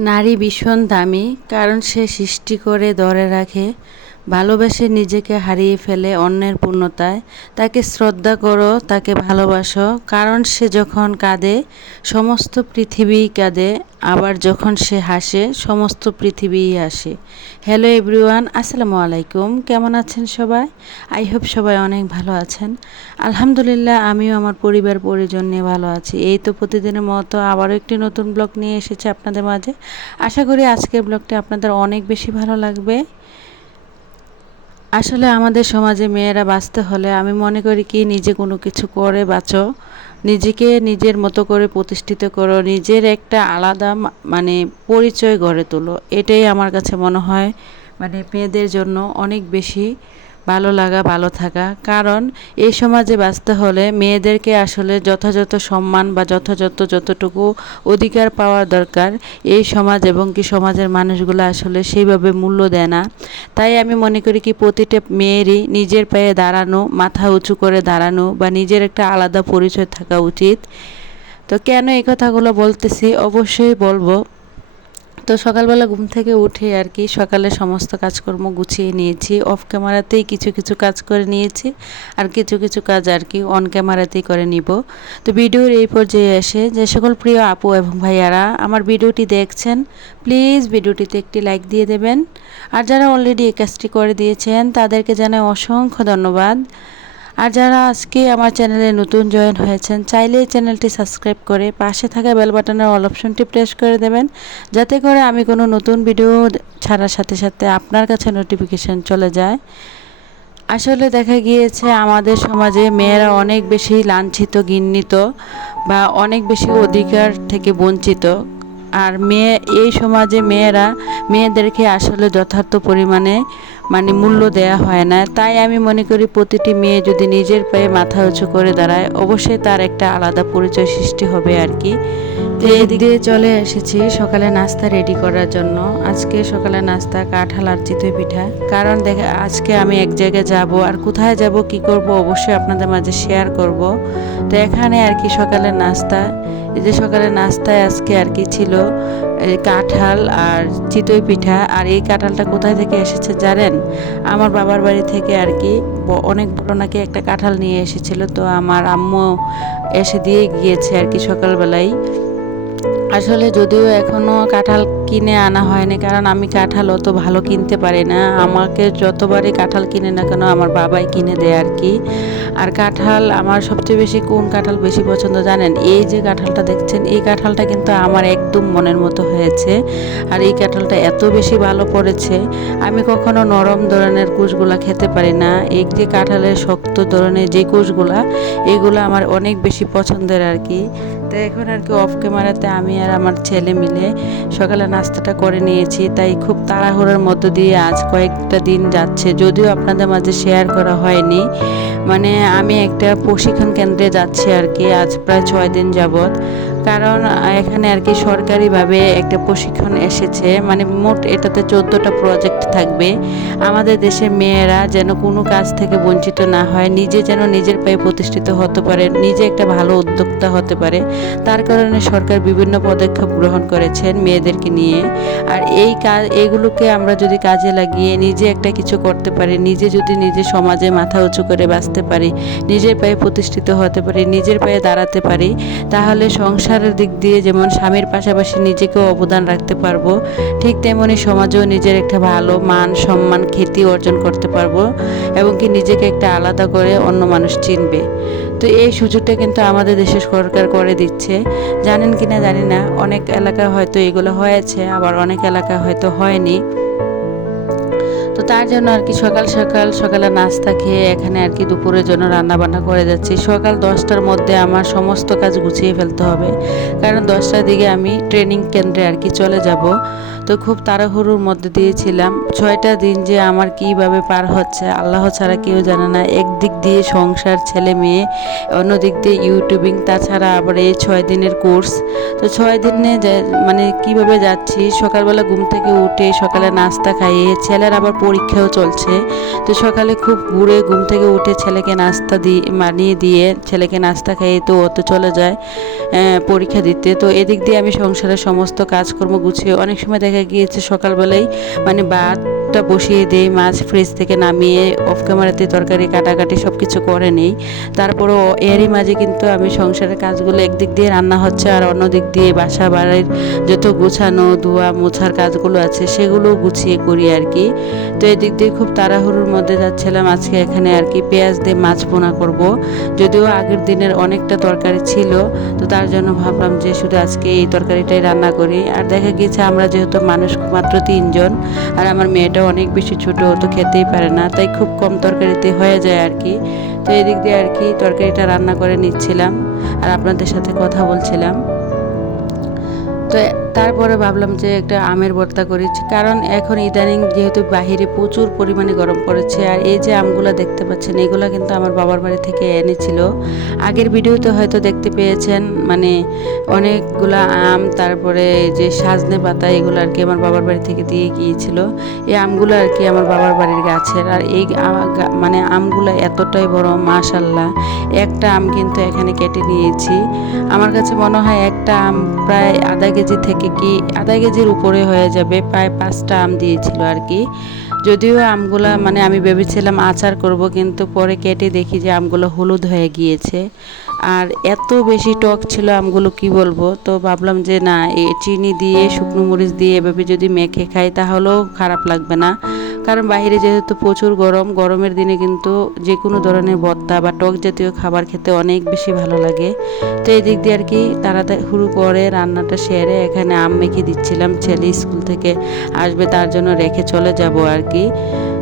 নারী ভীষণ দামি কারণ সে সৃষ্টি করে ধরে রাখে। ভালোবেসে নিজেকে হারিয়ে ফেলে অন্যের পূর্ণতায়। তাকে শ্রদ্ধা করো, তাকে ভালোবাসো, কারণ সে যখন কাঁদে, সমস্ত পৃথিবী কাঁদে, আবার যখন সে হাসে, সমস্ত পৃথিবীই হাসে। হ্যালো এভরিওয়ান আসসালামু আলাইকুম। কেমন আছেন সবাই? আই হোপ সবাই অনেক ভালো আছেন। আলহামদুলিল্লাহ, আমিও আমার পরিবার পরিজন নিয়ে ভালো আছি। এই তো প্রতিদিনের মতো আবারও একটি নতুন ব্লগ নিয়ে এসেছি আপনাদের মাঝে। আশা করি আজকের ব্লগটি আপনাদের অনেক বেশি ভালো লাগবে। আসলে আমাদের সমাজে মেয়েরা বাঁচতে হলে আমি মনে করি কি, নিজে কোনো কিছু করে বাঁচো। নিজেকে নিজের মতো করে প্রতিষ্ঠিত করো। নিজের একটা আলাদা মানে পরিচয় গড়ে তোলো। এটাই আমার কাছে মনে হয় মানে মেয়েদের জন্য অনেক বেশি ভালো লাগা, ভালো থাকা। কারণ, এই সমাজে বাঁচতে হলে মেয়েদেরকে আসলে যথাযথ সম্মান বা যথাযথ যতটুকু অধিকার পাওয়া দরকার, এই সমাজ এবং কি সমাজের মানুষগুলো আসলে সেইভাবে মূল্য দেয় না। তাই আমি মনে করি কি প্রতিটা মেয়েরই নিজের পায়ে দাঁড়ানো, মাথা উঁচু করে দাঁড়ানো বা নিজের একটা আলাদা পরিচয় থাকা উচিত। তো কেন এই কথাগুলো বলতেছি? অবশ্যই বলব। তো সকালবেলা ঘুম থেকে উঠে আর কি সকালে সমস্ত কাজকর্ম গুছিয়ে নিয়েছি। অফ ক্যামেরাতেই কিছু কিছু কাজ করে নিয়েছি আর কিছু কিছু কাজ আর কি অন ক্যামেরাতেই করে নিব। তো ভিডিওর এই পর্যায়ে এসে যে সকল প্রিয় আপু এবং ভাইয়ারা, আমার ভিডিওটি দেখছেন প্লিজ ভিডিওটিতে একটি লাইক দিয়ে দেবেন। আর যারা অলরেডি এই কাজটি করে দিয়েছেন, তাদেরকে জানাই অসংখ্য ধন্যবাদ। আর যারা আজকে আমার চ্যানেলে নতুন জয়েন হয়েছেন, চাইলে চ্যানেলটি সাবস্ক্রাইব করে পাশে থাকা বেল বাটনের অল অপশনটি প্রেস করে দেবেন, যাতে করে আমি কোনো নতুন ভিডিও ছাড়ার সাথে সাথে আপনার কাছে নোটিফিকেশান চলে যায়। আসলে দেখা গিয়েছে, আমাদের সমাজে মেয়েরা অনেক বেশি লাঞ্ছিত গিন্নিত বা অনেক বেশি অধিকার থেকে বঞ্চিত। আর মেয়ে, এই সমাজে মেয়েরা, মেয়েদেরকে আসলে যথার্থ পরিমাণে মানে মূল্য দেয়া হয় না। তাই আমি মনে করি প্রতিটি মেয়ে যদি নিজের পায়ে মাথা উঁচু করে দাঁড়ায় অবশ্যই তার একটা আলাদা পরিচয় সৃষ্টি হবে আর কি। এদিকে চলে এসেছি সকালে নাস্তা রেডি করার জন্য। আজকে সকালে নাস্তা কাঁঠাল আর চিতই পিঠা। কারণ দেখে আজকে আমি এক জায়গায় যাব আর কোথায় যাব কি করব অবশ্যই আপনাদের মাঝে শেয়ার করব। তো এখানে আর কি সকালে নাস্তা। এই যে সকালে নাস্তায় আজকে আর কি ছিল। কাঁঠাল আর চিতই পিঠা, আর এই কাঁঠালটা কোথায় থেকে এসেছে জানেন? আমার বাবার বাড়ি থেকে আর কি অনেক বড় নাকি একটা কাঁঠাল নিয়ে এসেছিল, তো আমার আম্মু এসে দিয়ে গিয়েছে আর কি সকালবেলায় আসলে যদিও এখনও কাঁঠাল কিনে আনা হয়নি, কারণ আমি কাঁঠাল অত ভালো কিনতে পারি না। আমাকে যতবারই কাঁঠাল কিনে না কেন, আমার বাবাই কিনে দেয় আর কি। আর কাঁঠাল আমার সবচেয়ে বেশি, কোন কাঁঠাল বেশি পছন্দ জানেন? এই যে কাঁঠালটা দেখছেন, এই কাঁঠালটা কিন্তু আমার একদম মনের মতো হয়েছে। আর এই কাঁঠালটা এত বেশি ভালো পড়েছে, আমি কখনো নরম ধরনের কুশগুলা খেতে পারি না। এই যে কাঁঠালের শক্ত ধরনের যে কুশগুলা, এগুলো আমার অনেক বেশি পছন্দের আর কি। তো এখন আর কি অফ ক্যামেরাতে আমি আর আমার ছেলে মিলে সকালে নাস্তাটা করে নিয়েছি। তাই খুব তাড়াহুড়োর মধ্য দিয়ে আজ কয়েকটা দিন যাচ্ছে। যদিও আপনাদের মাঝে শেয়ার করা হয়নি। মানে আমি একটা প্রশিক্ষণ কেন্দ্রে যাচ্ছি আর কি। আজ প্রায় ছয় দিন যাবৎ। কারণ এখানে আর কি সরকারিভাবে একটা প্রশিক্ষণ এসেছে। মানে মোট এটাতে চোদ্দোটা প্রজেক্ট থাকবে। আমাদের দেশের মেয়েরা যেন কোনো কাজ থেকে বঞ্চিত না হয়, নিজে যেন নিজের পায়ে প্রতিষ্ঠিত হতে পারে, নিজে একটা ভালো উদ্যোক্তা হতে পারে। তার কারণে সরকার বিভিন্ন পদক্ষেপ গ্রহণ করেছেন মেয়েদেরকে নিয়ে। আর এই কাজ এইগুলোকে আমরা যদি কাজে লাগিয়ে নিজে একটা কিছু করতে পারি, নিজে যদি নিজে সমাজে মাথা উঁচু করে বাঁচতে পারি, নিজের পায়ে প্রতিষ্ঠিত হতে পারি, নিজের পায়ে দাঁড়াতে পারি, তাহলে সংসারের দিক দিয়ে যেমন স্বামীর পাশাপাশি নিজেকেও অবদান রাখতে পারব, ঠিক তেমনি সমাজেও নিজের একটা ভালো মান, সম্মান, খ্যাতি অর্জন করতে পারব, এবং কি নিজেকে একটা আলাদা করে অন্য মানুষ চিনবে। তো এই সুযোগটা কিন্তু আমাদের দেশের সরকার করে দিচ্ছে। জানেন কি না জানি না, অনেক এলাকায় হয়তো এগুলো হয়েছে, আবার অনেক এলাকায় হয়তো হয়নি। তো তার জন্য আর কি সকাল সকাল সকালে নাস্তা খেয়ে এখানে আর কি দুপুরের জন্য রান্না বান্না করে যাচ্ছি। সকাল দশটার মধ্যে আমার সমস্ত কাজ গুছিয়ে ফেলতে হবে। কারণ দশটার দিকে আমি ট্রেনিং কেন্দ্রে আর কি চলে যাব। তো খুব তাড়াহুড়োর মধ্যে দিয়েছিলাম। ছয়টা দিন যে আমার কীভাবে পার হচ্ছে আল্লাহ ছাড়া কেউ জানে না। একদিক দিয়ে সংসার, ছেলে মেয়ে অন্য দিক দিয়ে ইউটিউবিং, তাছাড়া আবার এই ছয় দিনের কোর্স। তো ছয় দিনে মানে কীভাবে যাচ্ছি? সকালবেলা ঘুম থেকে উঠে সকালে নাস্তা খাইয়ে ছেলের আবার পরীক্ষাও চলছে। তো সকালে খুব ঘুরে ঘুম থেকে উঠে ছেলেকে নাস্তা দিয়ে মানিয়ে দিয়ে ছেলেকে নাস্তা খাইয়ে তো অত চলে যায় পরীক্ষা দিতে। তো এদিক দিয়ে আমি সংসারের সমস্ত কাজকর্ম গুছিয়ে অনেক সময় দেখা গিয়েছে সকালবেলায়। মানে ভাতটা বসিয়ে দিই, মাছ ফ্রিজ থেকে নামিয়ে অফ ক্যামেরাতে তরকারি, কাটাকাটি সব কিছু করে নেই। তারপরও এরই মাঝে কিন্তু আমি সংসারের কাজগুলো একদিক দিয়ে রান্না হচ্ছে আর অন্য দিক দিয়ে বাসা বাড়ির যত গুছানো, ধোয়া, মোছার কাজগুলো আছে সেগুলো গুছিয়ে করি আর কি। তো এদিক দিয়ে খুব তাড়াহুড়োর মধ্যে যাচ্ছিলাম, আজকে এখানে আর কি পেঁয়াজ দিয়ে মাছ পোনা করব। যদিও আগের দিনের অনেকটা তরকারি ছিল, তো তার জন্য ভাবলাম যে শুধু আজকে এই তরকারিটাই রান্না করি। আর দেখা গিয়েছে আমরা যেহেতু মানুষ মাত্র তিনজন, আর আমার মেয়েটাও অনেক বেশি ছোট তো খেতেই পারে না, তাই খুব কম তরকারিতে হয়ে যায় আর কি। তো এদিক দিয়ে আর কি তরকারিটা রান্না করে নিচ্ছিলাম আর আপনাদের সাথে কথা বলছিলাম। তো তারপরে ভাবলাম যে একটা আমের ভর্তা করি, কারণ এখন ইদানিং যেহেতু বাহিরে প্রচুর পরিমাণে গরম পড়েছে আর এই যে আমগুলো দেখতে পাচ্ছেন, এগুলো কিন্তু আমার বাবার বাড়ি থেকে এনেছিল আগের ভিডিওতে হয়তো দেখতে পেয়েছেন মানে অনেকগুলা আম, তারপরে যে সাজনে পাতা, এগুলো আর কি আমার বাবার বাড়ি থেকে দিয়ে গিয়েছিল। এই আমগুলো আর কি আমার বাবার বাড়ির গাছের, আর এই মানে আমগুলো এতটাই বড় মাশাল্লাহ একটা আম কিন্তু এখানে কেটে নিয়েছি। আমার কাছে মনে হয় একটা আম প্রায় আধা কেজি থেকে কি আধা কেজির উপরে হয়ে যাবে? প্রায় পাঁচটা আম দিয়েছিল আর কি। যদিও আমগুলা মানে আমি ভেবেছিলাম আচার করব, কিন্তু পরে কেটে দেখি যে আমগুলো হলুদ হয়ে গিয়েছে। আর এত বেশি টক ছিল আমগুলো, কি বলব? তো ভাবলাম যে না, এ চিনি দিয়ে, শুকনো মরিচ দিয়ে এভাবে যদি মেখে খাই, তাহলেও খারাপ লাগবে না। কারণ বাইরে যেহেতু প্রচুর গরম, গরমের দিনে কিন্তু যে কোনো ধরনের ভর্তা বা টক জাতীয় খাবার খেতে অনেক বেশি ভালো লাগে। তো এই দিক দিয়ে আর কি তাড়াতাড়ি করে রান্নাটা সেরে এখানে আম মেখে দিচ্ছিলাম, ছেলে স্কুল থেকে আসবে তার জন্য রেখে চলে যাব আর কি।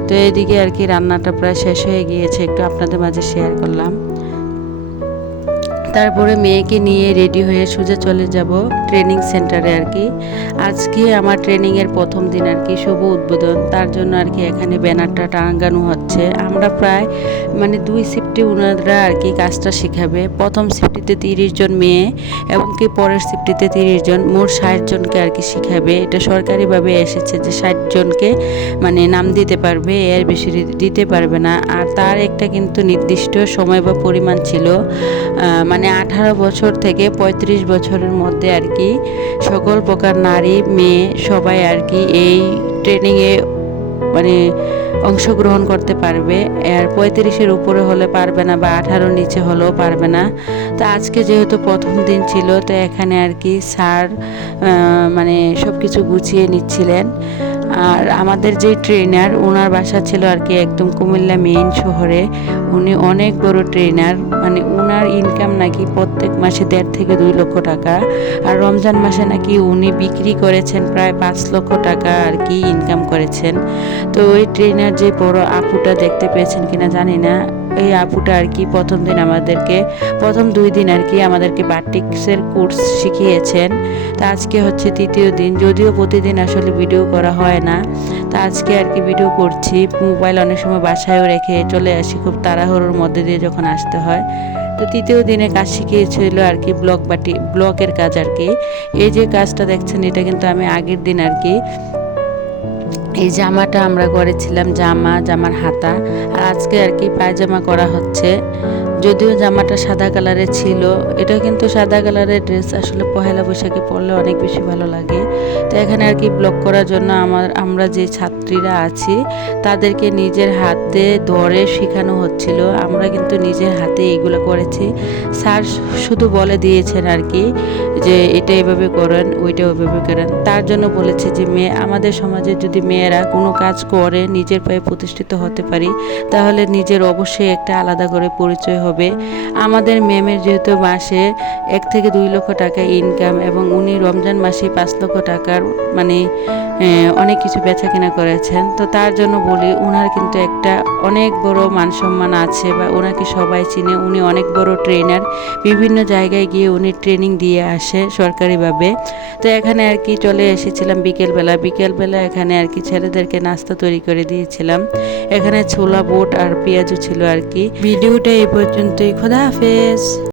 তো এদিকে আর কি রান্নাটা প্রায় শেষ হয়ে গিয়েছে, একটু আপনাদের মাঝে শেয়ার করলাম। তারপরে মেয়েকে নিয়ে রেডি হয়ে সোজা চলে যাব ট্রেনিং সেন্টারে আর কি। আজকে আমার ট্রেনিংয়ের প্রথম দিন আর কি শুভ উদ্বোধন। তার জন্য আর কি এখানে ব্যানারটা টাঙ্গানো হচ্ছে। আমরা প্রায় মানে দুই শিফটে ওনারা আর কি কাজটা শেখাবে। প্রথম শিফটিতে তিরিশ জন মেয়ে এবং কি পরের শিফটিতে তিরিশ জন মোট ষাট জনকে আর কি শেখাবে। এটা সরকারিভাবে এসেছে যে ষাট জনকে মানে নাম দিতে পারবে এর বেশি দিতে পারবে না। আর তার একটা কিন্তু নির্দিষ্ট সময় বা পরিমাণ ছিল আহ, মানে আঠারো বছর থেকে পঁয়ত্রিশ বছরের মধ্যে আর কি সকল প্রকার নারী, মেয়ে সবাই আর কি এই ট্রেনিংয়ে মানে অংশগ্রহণ করতে পারবে। আর পঁয়ত্রিশের উপরে হলে পারবে না বা আঠারো নিচে হলেও পারবে না। তো আজকে যেহেতু প্রথম দিন ছিল, তো এখানে আর কি স্যার মানে সব কিছু গুছিয়ে নিচ্ছিলেন। আর আমাদের যে ট্রেনার ওনার বাসা ছিল আর কি একদম কুমিল্লা মেইন শহরে। উনি অনেক বড় ট্রেনার মানে উনার ইনকাম নাকি মাসে দেড় থেকে দুই লক্ষ টাকা। আর রমজান মাসে নাকি উনি বিক্রি করেছেন প্রায় পাঁচ লক্ষ টাকা আর কি ইনকাম করেছেন। তো ওই ট্রেনার যে বড় আপুটা দেখতে পেয়েছেন কিনা জানি না, এই আপুটা আর কি প্রথম দিন আমাদেরকে, প্রথম দুই দিন আর কি আমাদেরকে বাটিক্সের কোর্স শিখিয়েছেন। তা আজকে হচ্ছে তৃতীয় দিন, যদিও প্রতিদিন আসলে ভিডিও করা হয় না। তা আজকে আর কি ভিডিও করছি মোবাইল অনেক সময় বাসায়ও রেখে চলে আসি, খুব তাড়াহুড়োর মধ্যে দিয়ে যখন আসতে হয়। তো তৃতীয় দিনে কাজ শিখিয়েছিল আর কি ব্লক বাটি, ব্লকের কাজ আর কি। এই যে কাজটা দেখছেন, এটা কিন্তু আমি আগের দিন আর কি। এই জামাটা আমরা করেছিলাম জামা, জামার হাতা। আর আজকে আর কি পায়জামা করা হচ্ছে। যদিও জামাটা সাদা কালারের ছিল, এটা কিন্তু সাদা কালারের ড্রেস। আসলে পহেলা বৈশাখে পরলে অনেক বেশি ভালো লাগে। তো এখানে আর কি ব্লক করার জন্য আমার, আমরা যে ছাত্রীরা আছি, তাদেরকে নিজের হাতে ধরে শেখানো হচ্ছিল। আমরা কিন্তু নিজের হাতে এগুলো করেছি। স্যার শুধু বলে দিয়েছেন আর কি যে এটা এভাবে করেন, ওইটা ওইভাবে করেন। তার জন্য বলেছে যে মেয়ে, আমাদের সমাজে যদি মেয়েরা কোনো কাজ করে, নিজের পায়ে প্রতিষ্ঠিত হতে পারি, তাহলে নিজের অবশ্যই একটা আলাদা করে পরিচয় হবে। আমাদের ম্যামের যেহেতু মাসে এক থেকে দুই লক্ষ টাকা ইনকাম এবং উনি রমজান মাসে পাঁচ লক্ষ টাকার মানে অনেক কিছু বেচা কিনা করেছেন। তো তার জন্য বলি ওনার কিন্তু একটা অনেক বড় মান সম্মান আছে বা ওনাকে সবাই চিনে। উনি অনেক বড় ট্রেনার বিভিন্ন জায়গায় গিয়ে উনি ট্রেনিং দিয়ে আসে সরকারিভাবে। তো এখানে আর কি চলে এসেছিলাম বিকেলবেলা। বিকেলবেলা এখানে আর কি ছেলেদেরকে নাস্তা তৈরি করে দিয়েছিলাম। এখানে ছোলা, বুট আর পেঁয়াজও ছিল আর কি। ভিডিওটা এই পর্যন্তই। খোদা হাফেজ।